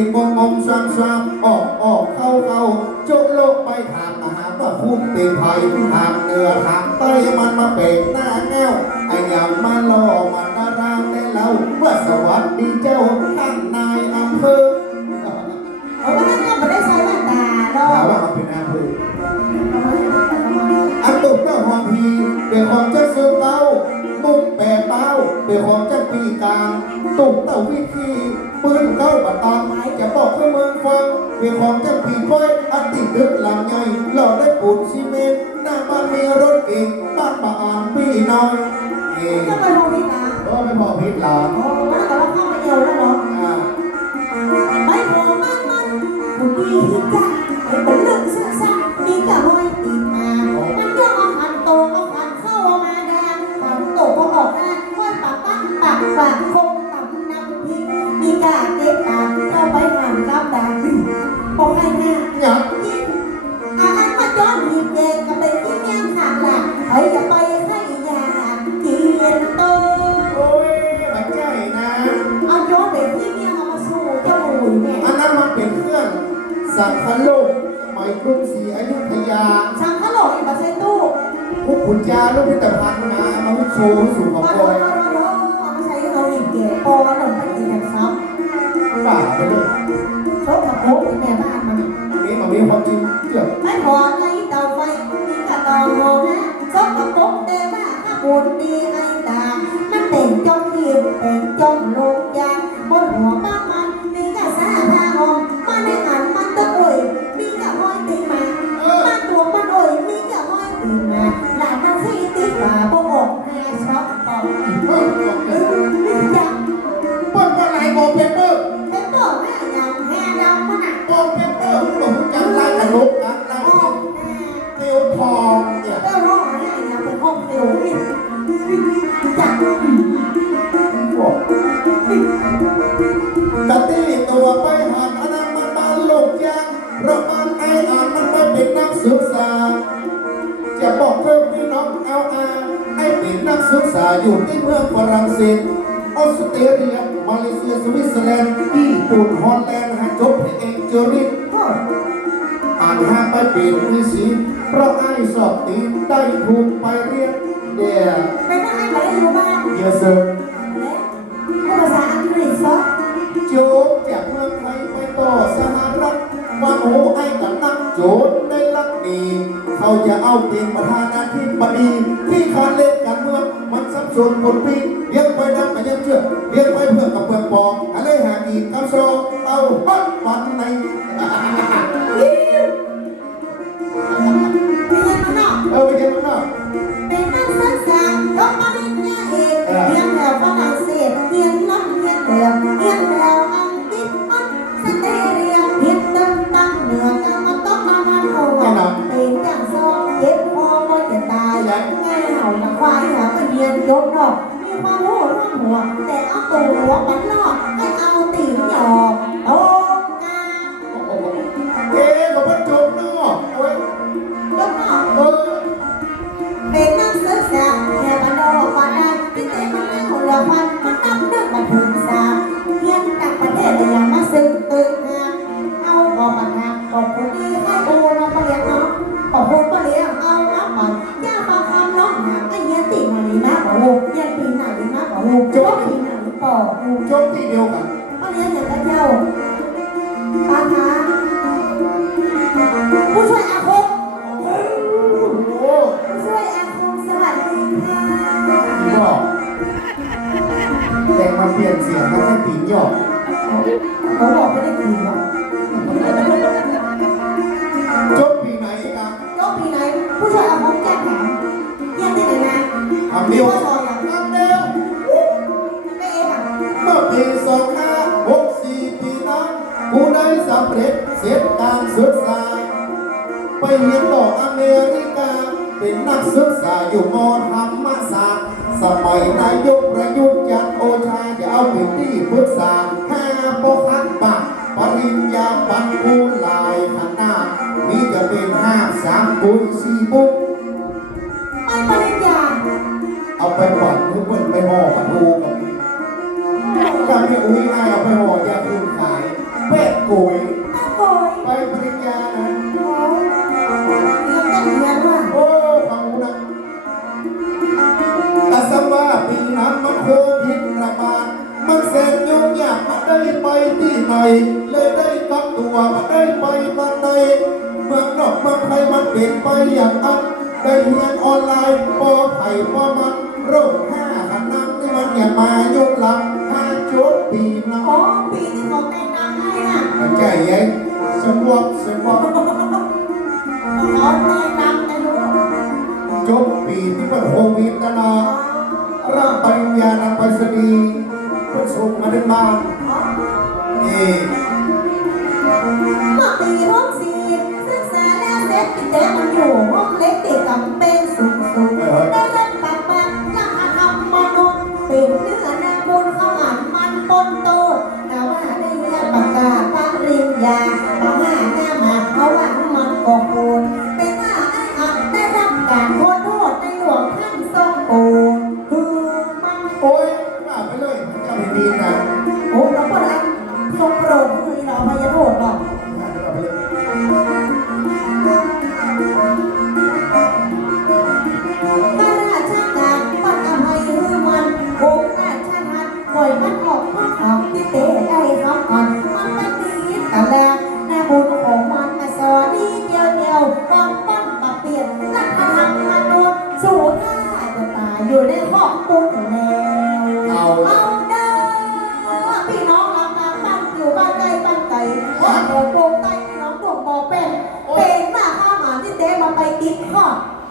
ติดงงงซ้ำซ้ำออกออกเข้าเข้าจุโลกไปถามอาหารว่าพูดเป็นไผ่ทางเหนือทางใต้มันมาเป็นหน้าแก้วไอ้ยังมาล่อมันนารามได้เล่าว่าสวัสดีเจ้าท่านนายอำเภอเอาว่านั่นก็ไม่ได้ใช้แว่นตาดอถามว่าเขาเป็นอำเภออันตุกก็หอมพีเป็นของเจ้าซื้อเป้ามุกแปรเป้าเป็นของเจ้าปีกลางตุกเต้าวิธีปืนเข้าบัตอนจะบอกให้เมือง ฟังเป็นของเจ้าปีก้อยอันติดดึกหลังใหญ่หล่อได้ปูนซีเมนต์หน้าบ้านมีรถเก่งบ้านป่าอ่านพี่น้อยเอ๋ก็ไปโรงพยาบาลก็ไม่พอพิษหลานโอ้ว่าแต่ว่าเข้าม เฮ้ยจะไปให้ยากินโตโอ้ยมันใจนะเอาย้อนไปที่เนี่ยเอามาสู่เจ้าหนุ่ยแม่อันนั้นมันเป็นเครื่องสังคโลกสมัยกรุงศรีอยุธยาช่างขลอกอีกมาใช้ตู้พวกขุนจาลูกพิพิธภัณฑ์มาเอามาโชว์ให้สู่ของมาบโดอนยมาโดนเอามาใช้เอาอีกเก๋โปมาโดนไปอีกแบบซ้บ้าไปเลยำโชคกับโป๊กแม่บ้านมันนี่มันมีความจริงเกี่ยวไม่พอไง แต่ว่าข้าบุญดีไอ้ตามันเต่งจ้องเขียมเต่งจ้อง จะบอกเรื่องพี่น้องเอาอาไอ้เป็นนักศึกษาอยู่ที่เมืองฝรั่งเศสออสเตรเลียมาเลเซียสวิตเซอร์แลนด์ญี่ปุ่นฮอลแลนด์นะฮะจบที่เอกเจอริกอ่านห้าไปเปลี่ยนมีสีเพราะไอ้สอบตีได้ถูกไปเรียนเดียเป็นอะไรมาได้อยู่บ้านเยอะเซอร์และภาษาอังกฤษซะโจบจากเมืองไทยไปต่อสหรัฐว่าโอ้ไอ้กับนักโจทย์ได้ลักดี เขาจะเอาเป็นประธานาธิบดีที่คานเล่นการเมืองมันสับสนคนปีเลี้ยงไปนักก็ยังเชื่อเลี้ยงไปเพื่อกับเพื่อนปองอะไรหาอีกกับโซเอาปัดวันในเป็น ยนยกเนาะมีความรู้ร่วมหัวแต่เอาตัวหัวมันรอดให้เอาตีนหยอก ไหนดีมากกว่าโหจบปีไหนต่อโหจบที่เดียวกันมาเรียนอย่างกันเจ้าปานาผู้ช่วยอาคมโอ้โหผู้ช่วยอาคมสวัสดีค่ะบอกแต่มาเปลี่ยนเสียงแล้วให้ตีนหยอกเขาบอกไม่ได้กินหรอกจบปีไหนกันก็ปีไหน ผู้ช่วยอาคมแก้แผนเยี่ยมที่ไหนมาทำเดียว สำเร็จเสร็จการศึกษา ไปเรียนต่ออเมริกา เป็นนักศึกษาอยู่มธรรมศาสตร์สมัยนายกประยุทธ์จันทร์โอชาจะเอาเป็นที่ปรึกษาห้าปคันบาทปริญญาบัตรคูณหลายขนาดมีจะเป็นห้าสามปุยสี่บุ๊กไปปริญญาเอาไปปั่นหรือเปิดไปห่อปลาทูกับการไม่อุ้ยอ้ายเอาไปห่อยาคูณขาย เแม่กุยแม่โกยไปปริญญานะโอ้ยยังจะเรียนว่าโอ้ฟังนะอาสว่าปีนั้นมันโควิดระบาดมันแสนยุ่งยากมาได้ไปที่ไหนเลยได้กลับตัวมาได้ไปบ้านใดเมืองนอกเมืองไทยมันเปลี่ยนไปอย่างอันได้เรียนออนไลน์ปอไผ่ปอมันโรคห้าหันน้ำนี่มันอย่ามายุบหลัง งบสงขาแต่งงานแต่รู้จบปีที่มันโควิดนะนะรับปริญญาทางไปรษณีย์เพื่อส่งมาถึงบ้านนี่เมื่อปีหกสี่ศึกษาแล้วเสร็จกิจแต่มันอยู่ห้องเล็กติดกับเป็นสูงสูงได้เล่นปากปากจะหาทำมนุษย์เป็นเนื้อนาบุญเขาหันมันปนโตแต่ว่าได้เรียนปากกาปริญญาเพราะว่าหน้ามาเพราะว่า มันกองปูน อยู่ในห้องปุ๊บแล้วเอาเอาเด้อพี่น้องเราตามบ้านอยู่บ้านใกล้บ้านไกลบ้านโป่งโป่งใต้พี่น้องโป่งบ่อเป็นเป็นมาข้าหมาที่เตะมาไปติดข้อ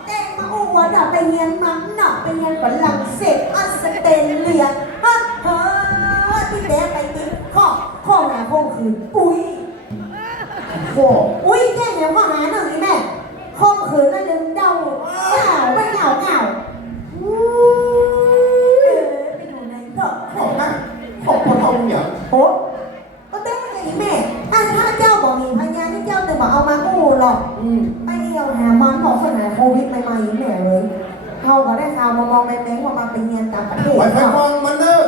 เต้มาอ้วันอะไปเรียนมันน่ะไปเรียนฝรั่งเศสออสเตรเลียฮะเฮอที่แดไปติดข้อข้อหาข้อคืนอุ้ยพ่อ อุ้ยแค่เดี๋ยวข้อหาหนึ่งนี่แม่ข้อคืนนั่นลืมเดาเหงาไม่เหงาเหงาอุ้ยไปดูในก็ พ่อนะพ่อพ่อทำอย่าง โอ้ก็เต้นอย่างนี้แม่อะ ถ้าเจ้าบอกมีพยานที่เจ้าจะบอกเอามากู้หรอกอืมไปเที่ยวหามันของสนามโควิดใหม่ๆแหม่เลยเขาก็ได้ข่าวมามองแบงค์ว่ามาเป็นเงียนต่างประเทศไปไปเนาะฟังมันเนอะ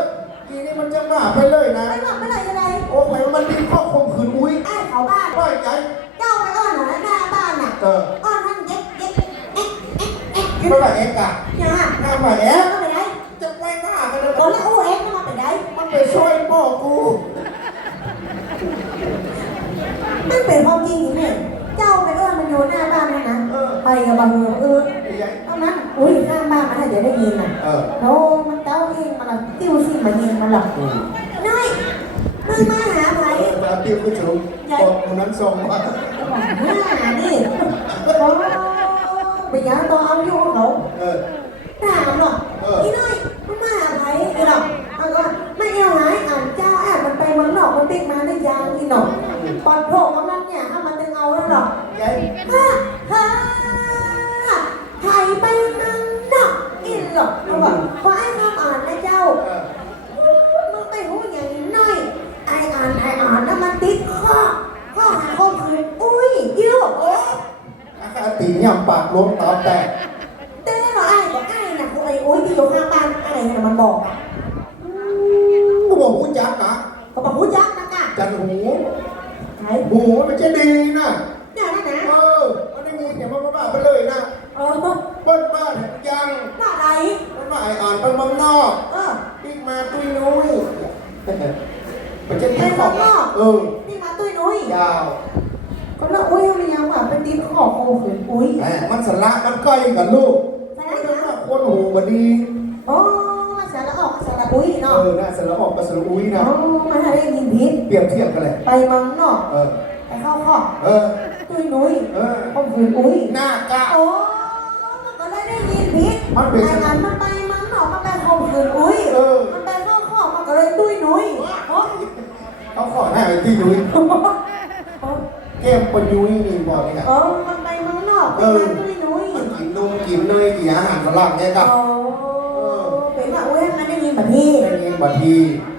ทีนี้มันจะมาไปเลยนะ ไม่หลับไม่ไหลอะไรโอ้ยมันมีข้อคมขืนอุ้ยไอ้เขาบ้านว่าใจเจ้าไปอ้อนหน่อยหน้าบ้านน่ะเอออ้อนท่านเย็กเย็กเอ๊ะเอ๊ะเอ๊ะไม่ว่าเอ็กอะเนี่ยฮะหน้ามาแอเอ๊ะบก็ไปไหนจะ มันเป็นความจริงนี่แม่เจ้าไปอ้อนมันอยู่หน้าบ้านนั่นนะเออไปกับบางเมืองเออไอ้ยัยเท่านั้นอุ้ยข้างบ้านมันน่ะเดี๋ยวได้ยินน่ะเออโอ้มันเจ้าเองมันละติ้วซิ่งมาเองมันหรอกอืมน้อยมึงมาหาไผเอาติ้วขึ้นสูงตอนคนนั้นส่งมาหน้านี่โอ้ไปยังตัวเอาอยู่เขาเออถามหรอกเอออีน้อยมึงมาหาไผอีหรอกมันก็ไม่เอาหายอ่านเจ้าแอบมันไปเมืองนอกมันปิ๊กมาได้ยังอีหนอกปอดโผล่ ตีนเนี่ยปากล้มตาแตกเต้นเหรอไอ้บอกไอ้น่ะกูไอ้อุ้ยที่อยู่ข้างบ้านไอ้น่ะมันบอกอะกูบอกหูจักนะก็บอกหูจักนะกะจันหูไหนหูมันจะดีนะนะ เออมันไม่มีเสียงมันบ้าไปเลยนะ เออ เปิ้ลบ้านยัง ว่าอะไร มันว่าไออ่านเป็นเมืองนอก เออ บิ๊กมาตุ้ยนุ้ยมันจะติดของเออ นี่มาตุ้ยนุ้ย ยาว ก็แล้วอุ้ยมันยังว่าเป็นติดข้อโคขืนอุ้ย แหมมัน สละมันก้อยกับลูกใช่มันไหมจะว่าคนหูมันดีโอ้มาสารออกสารอุ้ยเอเนาะอน่าสละออกกับสละอุ้ยอ๋นะอมาได้ยินผิดเปรียบเทียบกันเลยไปเมืองนอกเออ ไปเข้าข้อเออ ตุ้ยนุ้ยเออ ข้อขืนอุ้ยหน้ากะ โอ้มันก็เลยได้ยินผิดมันเป็นไอ้อันมันไปมังหนอกมันไปข่มขืนอุ้ยเออ มันไปเข้าข้อมันก็เลยตุ้ยนุ้ยโอ้เขาขอหน้าไอ้ที่นุ้ยเกมปนยุ้ยนี่บอกนี่ครับโอ้มันไปมังนอกเอมันอตุ้ยนุ้ย มันกินนมกิน เนยกินอาหารฝรั่งเนี่ยครับ โอ้เป็นว่าอุ้ยมันได้ยินแบบนี้ได้ยินบางทีอ